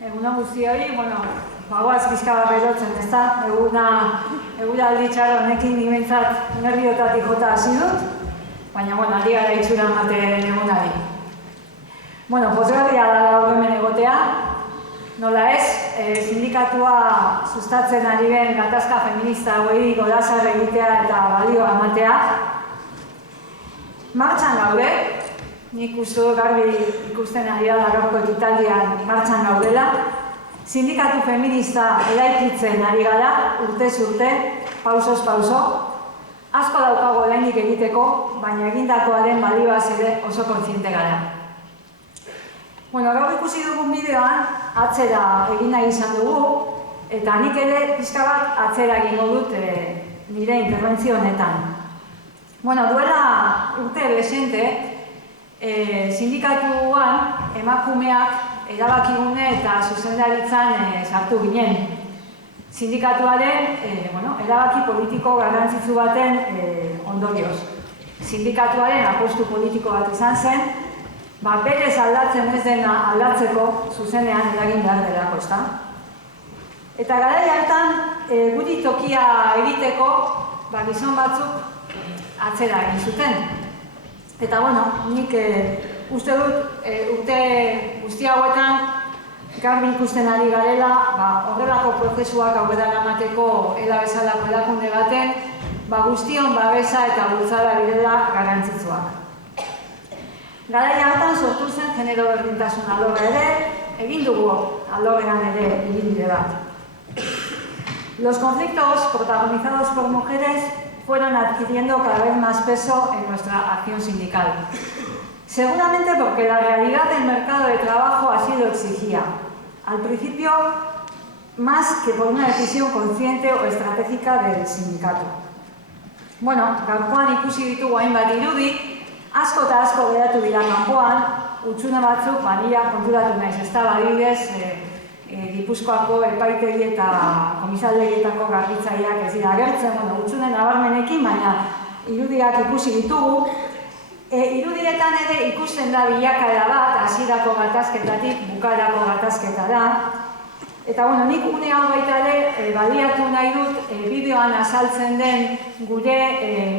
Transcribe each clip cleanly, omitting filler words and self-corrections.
Egunon guztioi, bagoaz pixka bat berotzen, ez da? Eguraldi txar honekin nimentzat nerviotatik jota hasi dut, baina, ari gara itxura ematen egunari. Pozgarria da gaur hemen egotea, nola ez, sindikatua sustatzen ari den gatazka feminista hauei godazar egitea eta balioa ematea. Martxan gaude, nik uste garbi ikusten ari da gaurko ekitaldian martxan gaudela. Sindikatu feminista eraikitzen ari gara, urtez urte, pausoz pauso. Asko daukago oraindik egiteko, baina egindakoaren balioaz ere oso kontziente gara. Gaur ikusi dugun bideoan, atzera egin nahi izan dugu, eta nik ere pixka bat atzera egingo dut nire interbentzio honetan. Duela urte desente, sindikatuan emakumeak erabakigune eta zuzendaritzan sartu ginen. Sindikatuaren erabaki politiko garrantzitsu baten ondorioz. Sindikatuaren apostu politiko bat izan zen, berez aldatzen ez dena aldatzeko zuzenean eragin behar delako, ezta? Eta garai hartan, guri tokia egiteko, gizon batzuk atzera egin zuten. Eta, nik uste dut urte guzti hauetan garbi ikusten ari garela, horrelako prozesuak aurrera eramateko bezalako erakunde baten, guztion babesa eta bultzada direla garrantzitsuak. Garai hartan sortu zen genero berdintasun alorra ere, egin dugu alorrean ere ibilbide bat. Los conflictos protagonizados por mujeres fueron adquiriendo cada vez más peso en nuestra acción sindical. Seguramente porque la realidad del mercado de trabajo así lo exigía. Al principio, más que por una decisión consciente o estratégica del sindicato. Gaurkoan ikusi ditugu hainbat irudi, asko eta asko geratu dira kanpoan, hutsune batzuk, nila konturatu naiz, ez da adibidez, Gipuzkoako epaitegi eta komisaldegietako garbitzaileak ez dira agertzen, hutsune nabarmenekin, baina irudiak ikusi ditugu. Irudietan ere ikusten da bilakaera bat, hasierako gatazketatik bukaerako gatazketara. Eta nik une hau baita ere baliatu nahi dut bideoan azaltzen den gure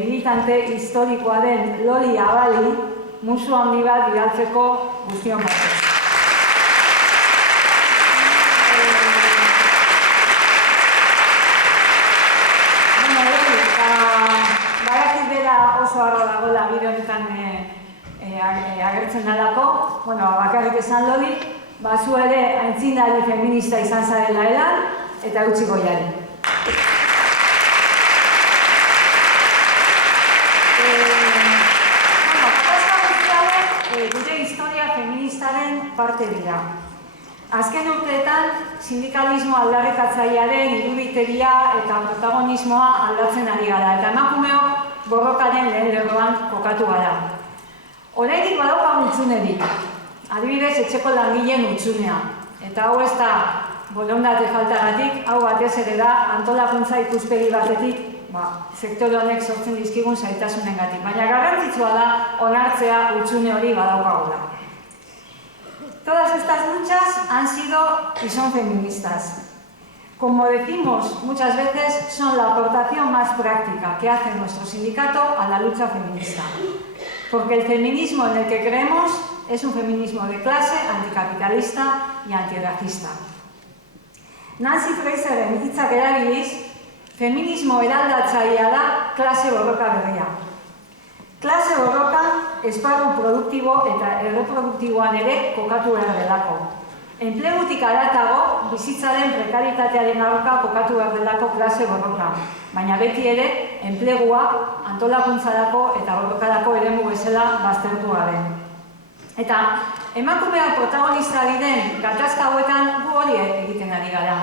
militante historikoa den Loli Abali musu handi bat bidaltzeko guztion batzuk. Oso harro dagoela bide honetan agertzen dalako, bakarrik esan Loli, zu ere aintzindari feminista izan zarela elan, eta utzi goiari. Gatazka guztiaren gure historia feministaren parte dira. Azken urteetan, sindikalismo aldarrikatzailearen iruditegia eta protagonismoa aldatzen ari gara, eta emakumeok borrokaren lehen lerroan kokatu gara. Oraindik badaukagu hutsunerik, adibidez etxeko langileen hutsunea. Eta hau ez da borondate faltagatik, hau batez ere da antolakuntza ikuspegi batetik sektore honek sortzen dizkigun zailtasunengatik. Baina garrantzitsua da onartzea hutsune hori badaukagula. Todas estas luchas han sido y son feministas. Como decimos muchas veces, son la aportación más práctica que hace nuestro sindicato a la lucha feminista. Porque el feminismo en el que creemos es un feminismo de clase, anticapitalista y antirracista. Nancy Fraseren hitzak erabiliz, feminismo eraldatzailea da klase borroka berria. Klase borroka esparru produktibo eta erreproduktiboan ere kokatu behar delako. Enplegutik haratago, bizitzaren prekaritatearen aurka kokatu behar delako klase borroka. Baina beti ere, enplegua antolakuntzarako eta borrokarako eremu bezala baztertu gabe. Eta emakumeak protagonista diren gatazka hauetan gu hori egiten ari gara.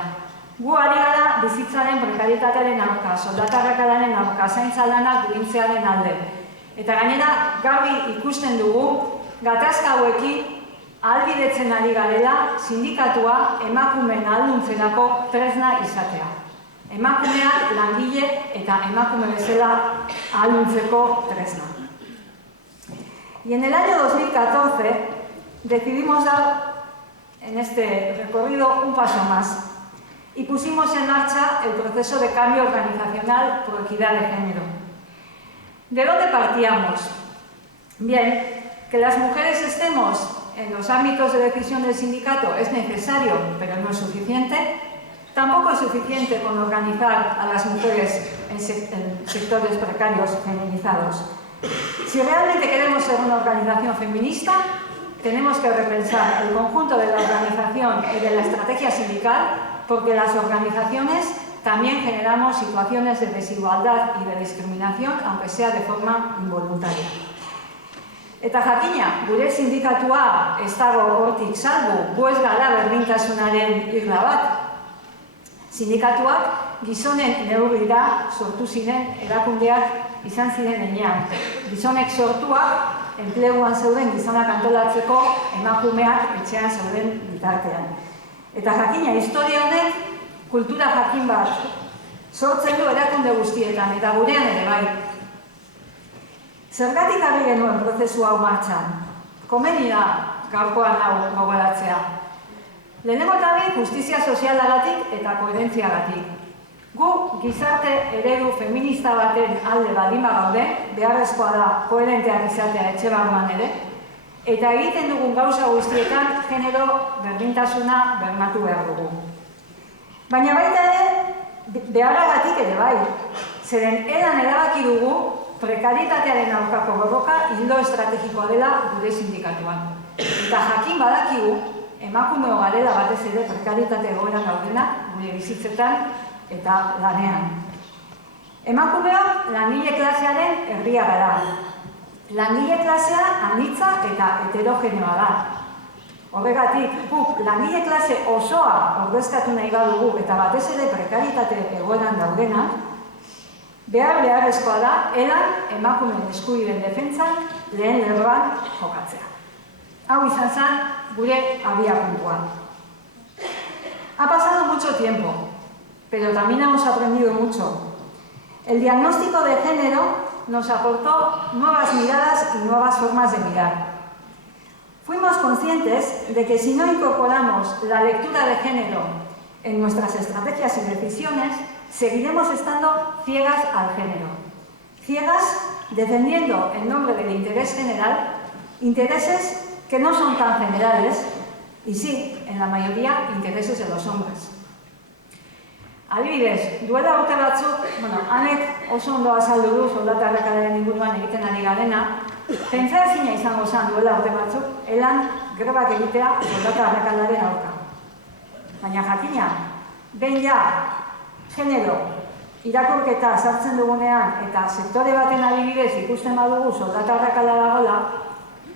Gu ari gara bizitzaren prekaritatearen aurka, soldatarrakararen aurka, zaintza lanak duintzearen alde. Eta gainera, garbi ikusten dugu, gatazka hauekin ahalbidetzen ari garela sindikatua emakumeen ahalduntzerako tresna izatea. Emakumeak, langile eta emakume bezala ahalduntzeko tresna. Y en el año 2014 decidimos dar en este recorrido un paso más y pusimos en marcha el proceso de cambio organizacional por equidad de género. ¿De dónde partíamos? Bien, que las mujeres estemos en los ámbitos de decisión del sindicato es necesario, pero no es suficiente. Tampoco es suficiente con organizar a las mujeres en sectores precarios feminizados. Si realmente queremos ser una organización feminista, tenemos que repensar el conjunto de la organización y de la estrategia sindical, porque las organizaciones también generamos situaciones de desigualdad y de discriminación, aunque sea de forma involuntaria. Eta jakina, gure sindikatua ez dago hortik salbu, gu ez gara berdintasunaren irla bat. Sindikatuak gizonen neurrira sortu ziren erakundeak izan ziren enean. Gizonek sortuak enpleguan zeuden gizonak antolatzeko emakumeak etxean zeuden bitartean. Eta jakina, historia honek kultura jakin bat sortzen du erakunde guztietan, eta gurean ere bai. Zergatik jarri genuen prozesu hau martxan? Komeni da gaurkoan hau gogoratzea. Lehenengo eta behin justizia sozialagatik eta koherentziagatik. Gu gizarte eredu feminista baten alde baldin bagaude, beharrezkoa da koherenteak izatea etxe barruan ere, eta egiten dugun gauza guztietan genero berdintasuna bermatu behar dugu. Baina baita ere, beharragatik ere bai, zeren eran erabaki dugu prekaritatearen aurkako borroka ildo estrategikoa dela gure sindikatuan. Eta jakin badakigu, emakumeo garela batez ere prekaritate egoeran gaudena gure bizitzetan eta lanean. Emakumeo langile klasearen herria gara. Langile klasea anitza eta heterogeneoa da. Horregatik, guk langile klase osoa ordezkatu nahi badugu eta batez ere prekaritate egoeran daudenak, beharrezkoa da, elan emakumeen eskubideen defentsan lehen lerroan jokatzea. Hau izan zen gure abiapuntua. Ha pasado mucho tiempo, pero también hemos aprendido mucho. El diagnóstico de género nos aportó nuevas miradas y nuevas formas de mirar. Fuimos conscientes de que si no incorporamos la lectura de género en nuestras estrategias y decisiones, seguiremos estando ciegas al género. Ciegas defendiendo en nombre del interés general intereses que no son tan generales y sí, en la mayoría, intereses de los hombres. Adibidez, duela urte batzuk, hanek oso ondo azaldu du soldata arrakalaren inguruan egiten ari garena, pentsaezina izango zen duela urte batzuk, elan grebak egitea soldata arrakalaren aurka. Baina jakina, behin ja, genero, irakurketa sartzen dugunean eta sektore baten adibidez ikusten badugu soldata arrakala dagoela,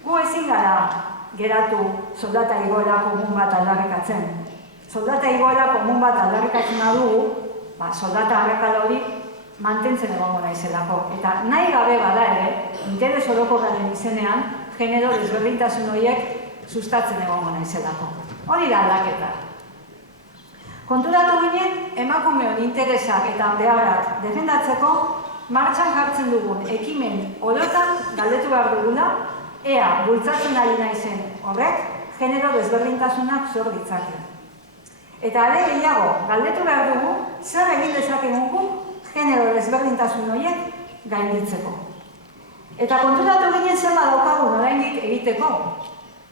gu ezin gara geratu soldata igoera komun bat aldarrikatzen. Soldata igoera komun bat aldarrikatzen badugu, soldata arrakala hori mantentzen egongo naizelako. Eta nahi gabe bada ere, interes orokorraren izenean, genero desberdintasun horiek sustatzen egongo naizelako. Hori da aldaketa. Konturatu ginen, emakumeon interesak eta beharrak defendatzeko martxan jartzen dugun ekimen orotan galdetu behar dugula, ea bultzatzen ari naizen horrek genero desberdintasunak sor ditzake. Eta are gehiago, galdetu behar dugu, zer egin dezakegu genero desberdintasun horiek gainditzeko. Eta konturatu ginen zer badaukagun oraindik egiteko.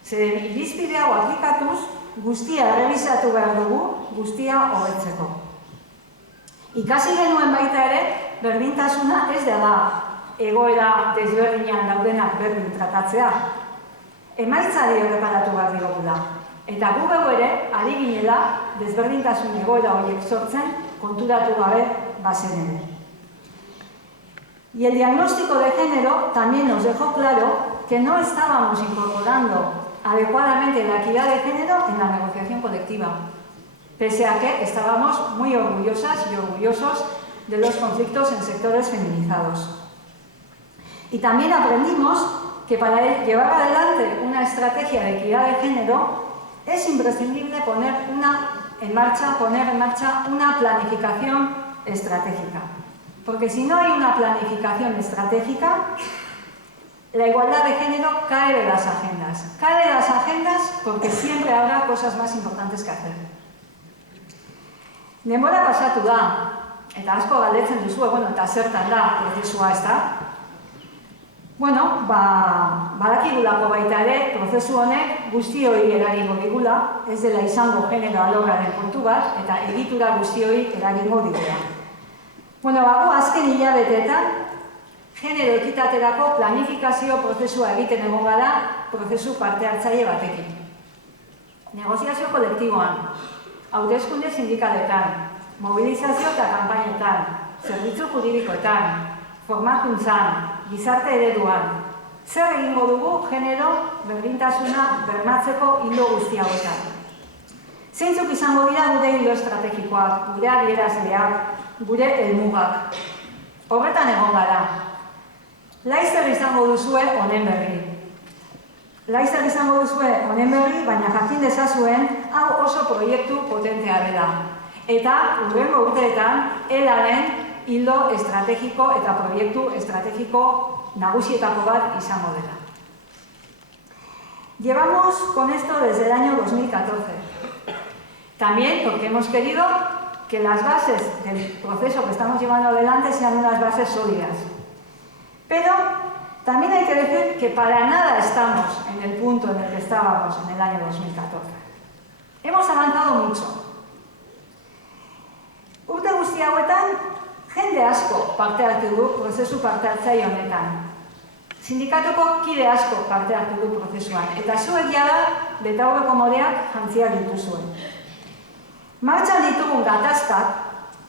Zeren irizpide hau aplikatuz, guztia errebisatu behar dugu, guztia hobetzeko. Ikasi genuen baita ere, berdintasuna ez da egoera desberdinean daudenak berdin tratatzea. Emaitzari erreparatu behar digogula. Eta gu bego ere, ari ginela, desberdintasun egoera horiek sortzen, konturatu gabe bazen ere. Y el diagnóstico de género también nos dejó claro que no estábamos incorporando adecuadamente la equidad de género en la negociación colectiva, pese a que estábamos muy orgullosas y orgullosos de los conflictos en sectores feminizados. Y también aprendimos que para llevar adelante una estrategia de equidad de género es imprescindible poner en marcha una planificación estratégica. Porque si no hay una planificación estratégica, La igualdad de género cae de las agendas. Cae de las agendas porque siempre habrá cosas más importantes que hacer. Denbora pasatu da, eta asko galdetzen duzu, eta zertan da prozesua, ez da? Badakigulako baita ere, prozesu honek guztioi eragingo digula, ez dela izango genero alorraren kontu bat, eta egitura guztioi eragingo digula. Azken hilabeteetan, genero ekitaterako planifikazio prozesua egiten egon gara prozesu parte hartzaile batekin. Negoziazio kolektiboan, hauteskunde sindikaletan, mobilizazio eta kanpainetan, zerbitzu juridikoetan, formakuntzan, gizarte ereduan, zer egingo dugu genero berdintasuna bermatzeko ildo guzti hauetan. Zeintzuk izango dira gure ildo estrategikoak, gure adierazleak, gure helmugak. Horretan egon gara. Laizzer izango duzue honen berri. Laizzer izango duzue honen berri, baina jakin dezazuen hau oso proiektu potentea dela. Eta hurrengo urteetan ELAren hildo estrategiko eta proiektu estrategiko nagusietako bat izango dela. Llevamos con esto desde el año 2014. También porque hemos querido que las bases del proceso que estamos llevando adelante sean unas bases sólidas. Pero también hay que decir que para nada estamos en el punto en el que estábamos en el año 2014. Hemos avanzado mucho. Urte guzti hauetan, jende asko parte hartu du prozesu parte hartzaile honetan. Sindikatuko kide asko parte hartu du prozesuan, eta zuek jada betaurreko modeak jantziak dituzuen. Martxan ditugun gatazkak,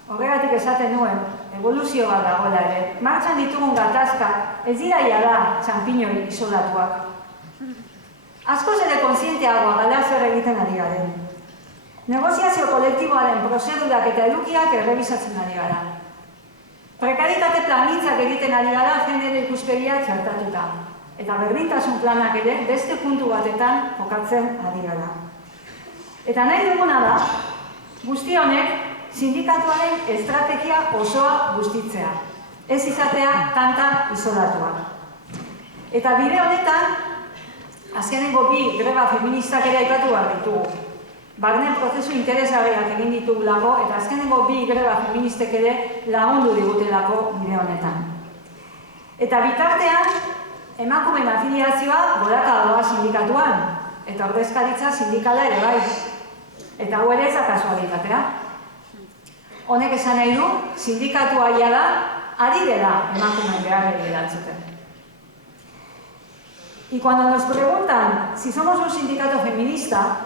horregatik esaten nuen, evoluzio bat dagoela ere, martxan ditugun gatazkak ez dira jada txanpiñoi isolatuak. Askoz ere kontzienteagoa gara zer egiten ari garen. Negoziazio kolektiboaren prozedurak eta edukiak errebisatzen ari gara. Prekaritate planintzak egiten ari gara genero ikuspegia txertatuta. Eta berdintasun planak ere beste puntu batetan jokatzen ari gara. Eta nahi duguna da, guzti honek sindikatuaren estrategia osoa bustitzea. Ez izatea tanta isolatua. Eta bide honetan, azkenengo bi greba feministak ere aipatu behar ditugu. Barne prozesu interesgarriak egin ditugulako eta azkenengo bi greba feministek ere lagundu digutelako bide honetan. Eta bitartean, emakumeen afiliazioa goraka doa sindikatuan, eta ordezkaritza sindikala ere bai. Eta hau ere ez da kasualitatea. Honek esan nahi du, sindikatua da, ari dela emakumeen beharrei erantzuten. Y cuando nos preguntan si somos un sindicato feminista,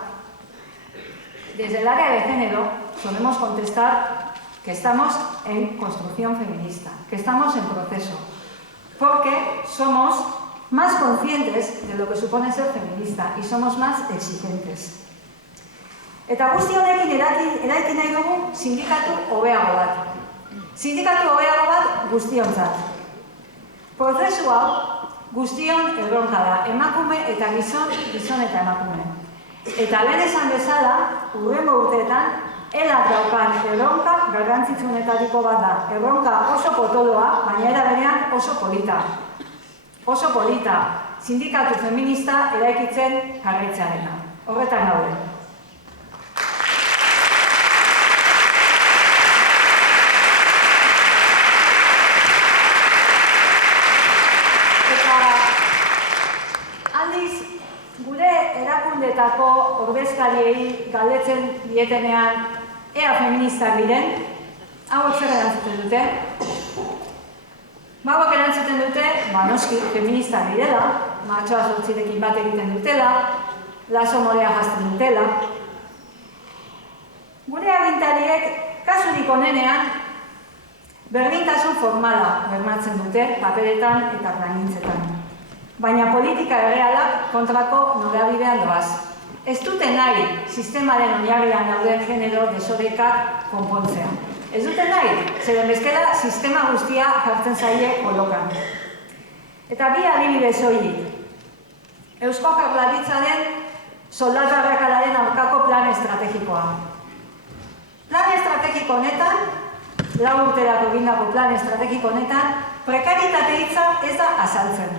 desde el área de género solemos contestar que estamos en construcción feminista, que estamos en proceso, porque somos más conscientes de lo que supone ser feminista y somos más exigentes. Eta guzti honekin eraiki nahi dugu sindikatu hobeago bat. Sindikatu hobeago bat guztiontzat. Prozesu hau guztion erronka da, emakume eta gizon, gizon eta emakume. Eta lehen esan bezala, hurrengo urteetan, elak daukan erronka garrantzitsuenetariko bat da. Erronka oso potoloa, baina era berean oso polita. Oso polita, sindikatu feminista eraikitzen jarraitzearena. Horretan gaude. Erakundetako ordezkariei galdetzen dietenean ea feministak diren, hauek zer erantzuten dute? Hauek erantzuten dute, noski, feministak direla, martxoa 8rekin bat egiten dutela, laso morea jazten dutela. Gure agintariek, kasurik onenean, berdintasun formala bermatzen dute, paperetan eta plangintzetan. Baina politika errealak kontrako norabidean doaz. Ez dute nahi sistemaren oinarrian dauden genero desorekak konpontzea. Ez dute nahi, zeren bezkela sistema guztia jartzen zaie kolokan. Eta bi adibidez horiek. Eusko Jaurlaritzaren soldata arrakalaren aurkako plan estrategikoa. Plan estrategiko honetan, 4 urterako egindako plan estrategiko honetan, prekaritate hitza ez da azaltzen.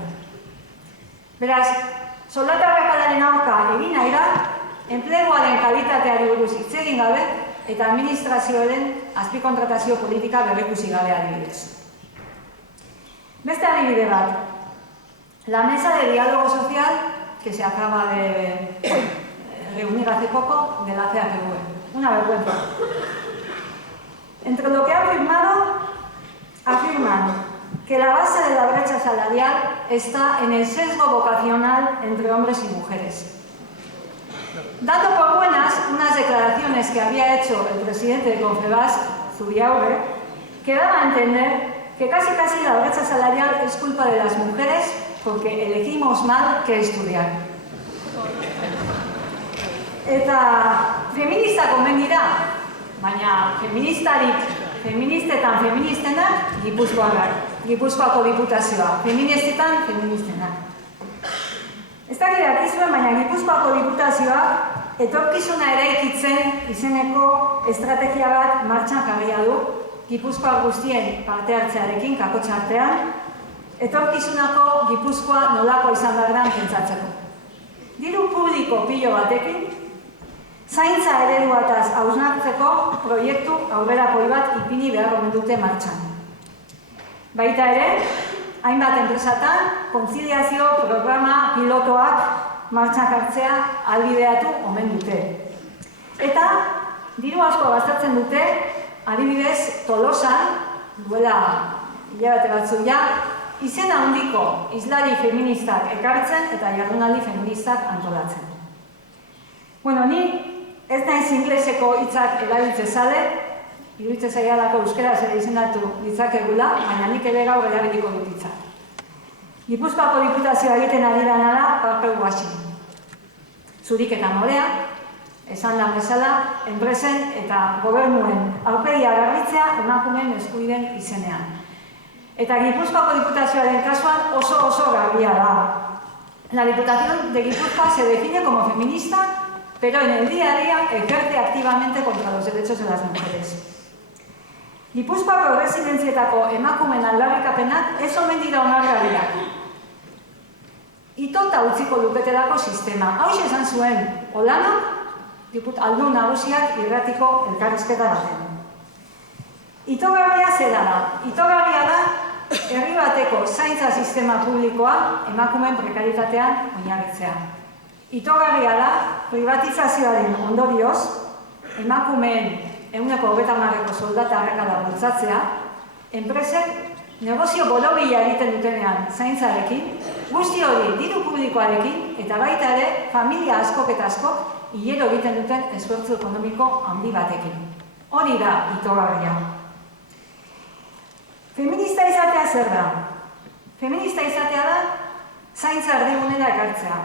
Beraz, soldata arrakalaren aurka egin nahi da, enpleguaren kalitateari buruz hitz egin gabe eta administrazioaren azpikontratazio politika berrikusi gabe adibidez. Beste adibide bat, la mesa de diálogo social que se acaba de reunir hace poco de la CAPV. Una vergüenza. Entre lo que ha afirmado, afirman que la base de la brecha salarial está en el sesgo vocacional entre hombres y mujeres. Dando por buenas unas declaraciones que había hecho el presidente de Confebask, Zubiaurre, que daba a entender que casi la brecha salarial es culpa de las mujeres porque elegimos mal qué estudiar. Eta feminista komen dira, baina feministetan feministenak Gipuzkoako diputazioa, feministetan feministenak. Ez dakit dakizuen, baina Gipuzkoako diputazioa etorkizuna eraikitzen izeneko estrategia bat martxan jarria du, Gipuzkoa guztien parte hartzearekin, kakotx artean, etorkizunako Gipuzkoa nolako izan behar pentsatzeko. Diru publiko pilo batekin, zaintza ereduataz hausnartzeko proiektu aurrerakoi bat ipini behar omen dute martxan. Baita ere, hainbat enpresatan, kontziliazio programa pilotoak martxan hartzea ahalbideatu omen dute. Eta, diru asko gastatzen dute, adibidez, Tolosan, duela hilabete batzuk ja, izen handiko hizlari feministak ekartzen eta jardunaldi feministak antolatzen. Bueno, ni ez naiz ingleseko hitzak erabiltzezale, iruditzen zaialako euskeraz ere izendatu ditzakegula, baina nik ere gaur erabiliko dut hitzak. Gipuzkoako diputazioa egiten ari dena da papel washing. Zurik eta morea, esan da bezala, enpresen eta gobernuen aurpegia garbitzea emakumeen eskubideen izenean. Eta Gipuzkoako diputazioaren kasuan oso garbia da. La Diputación de Guipúzcoa se define como feminista, pero en el día a día ejerce activamente contra los derechos de las mujeres. Gipuzkoako erresidentzietako emakumeen aldarrikapenak ez omen dira onargarriak. Itota utziko luketelako sistema. Hau esan zuen Olanok, aldun nagusiak irratiko elkarrizketa baten. Itogarria zera da. Itogarria da herri bateko zaintza sistema publikoa emakumeen prekaritatean oinarritzea. Itogarria da privatizazioaren ondorioz emakumeen 130ko soldata arrakala bultzatzea, enpresek negozio borobila egiten dutenean zaintzarekin, guzti hori diru publikoarekin eta baita ere familia askok eta askok hilero egiten duten esfortzu ekonomiko handi batekin. Hori da itogarria. Feminista izatea zer da? Feminista izatea da zaintza erdigunera ekartzea,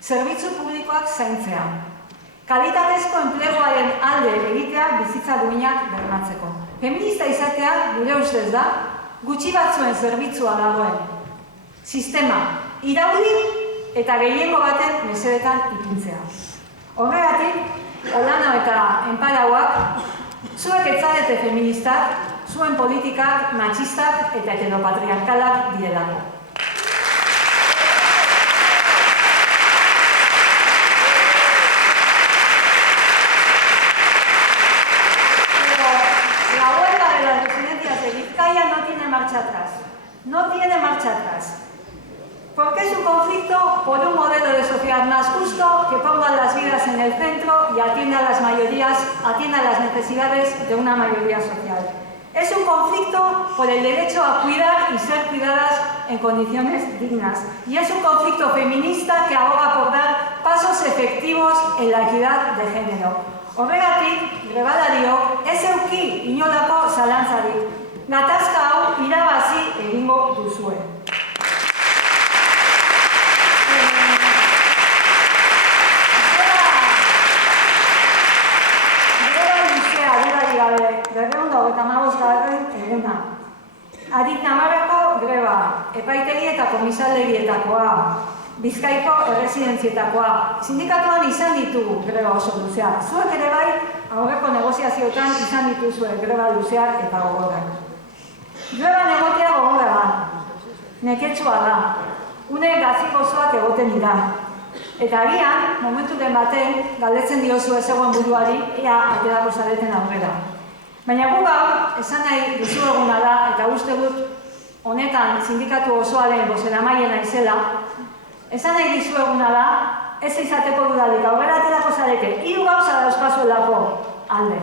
zerbitzu publikoak zaintzea, kalitatezko enpleguaren alde egitea bizitza duinak bermatzeko. Feminista izatea, gure ustez da, gutxi batzuen zerbitzua dagoen sistema irauli eta gehiengo baten mesedetan ipintzea. Horregatik, Olano eta Enparauak, zuek ez zarete feministak, zuen politikak matxistak eta heteropatriarkalak direlako. Pero la huelga de las residencias de Vizcaya no tiene marcha atrás. No tiene marcha atrás. Porque es un conflicto por un modelo de sociedad más justo que ponga las vidas en el centro y atienda a las mayorías, atienda a las necesidades de una mayoría social. Es un conflicto por el derecho a cuidar y ser cuidadas en condiciones dignas. Y es un conflicto feminista que aboga por dar pasos efectivos en la equidad de género. Horregatik, grebalario, ez euki inolako zalantzarik. Gatazka hau irabazi egingo duzue. Eguna. Adik Namarreko greba, epaitegi eta komisaldegietakoa, Bizkaiko erresidentzietakoa, sindikatuan izan ditugu greba oso luzeak. Zuek ere bai, aurreko negoziazioetan izan dituzue greba luzeak eta gogorrak. Greba negotia gogorra da, neketsua da, une gazi-gozoak egoten dira. Eta agian, momenturen baten, galdetzen diozu ezegoen buruari, ea aterako zareten aurrera. Baina gu gaur, esan nahi dizueguna da, eta uste dut, honetan sindikatu osoaren bozeramaile naizela, esan nahi dizueguna da, ez izateko dudalik, aurrera aterako zarete, 3 gauza dauzkazuelako alde.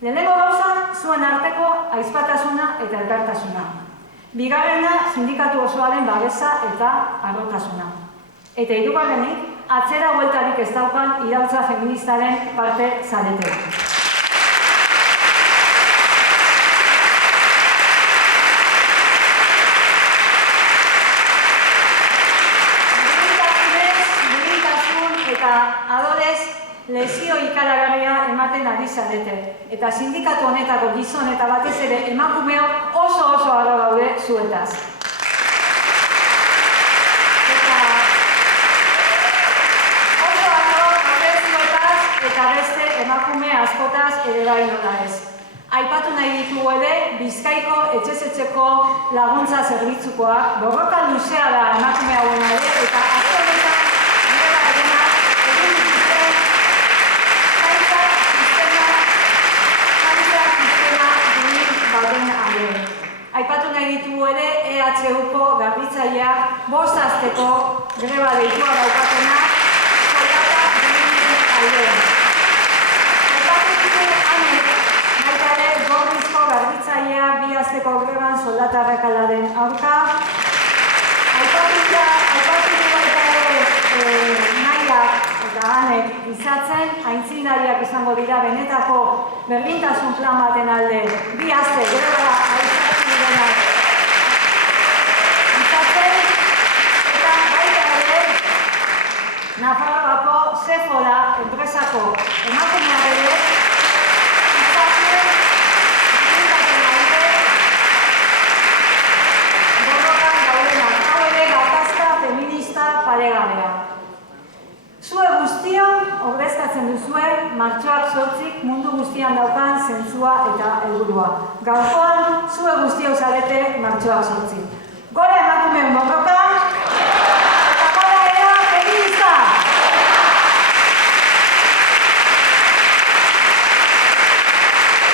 Lehenengo gauza, zuen arteko aizpatasuna eta elkartasuna. Bigarrena, sindikatu osoaren babesa eta harrotasuna. Eta hirugarrenik, atzera bueltarik ez daukan iraultza feministaren parte zarete. Eta adorez, lesio ikaragarria ematen ari zarete. Eta sindikatu honetako gizon eta batez ere emakumeo oso harro daude zuetaz. Eta oso harro daude zuetaz eta beste emakume askotaz ere bai nola ez. Aipatu nahi ditugu ere, Bizkaiko etxez-etxeko laguntza zerbitzukoak, borroka luzea da emakume hauen ere, eta askonetan aipatu nahi ditugu ere EHUko garbitzaileak 5 asteko greba deitua daukatenak soldata gehien aldean. Aipatu ditugu hanek baita ere Gorrizko garbitzaileak 2 asteko greban soldata arrakalaren aurka. Aipatu ditugu baita ere nahiak eta hanek gizatzen aintzindariak izango dira benetako berdintasun plan baten alde 2 aste greba aizatzen direnak gizatzen eta baita ere Nafarroako Sephora enpresako emakumeak ere gizatzen berdintasun alde borrokan daudenak. Hau ere gatazka feminista paregabea. Zue guztion ordezkatzen duzue martxoak 8 mundu guztian daukan zentzua eta helburua. Gaurkoan, zue guztio zarete martxoak 8. Gora emakumeen borroka!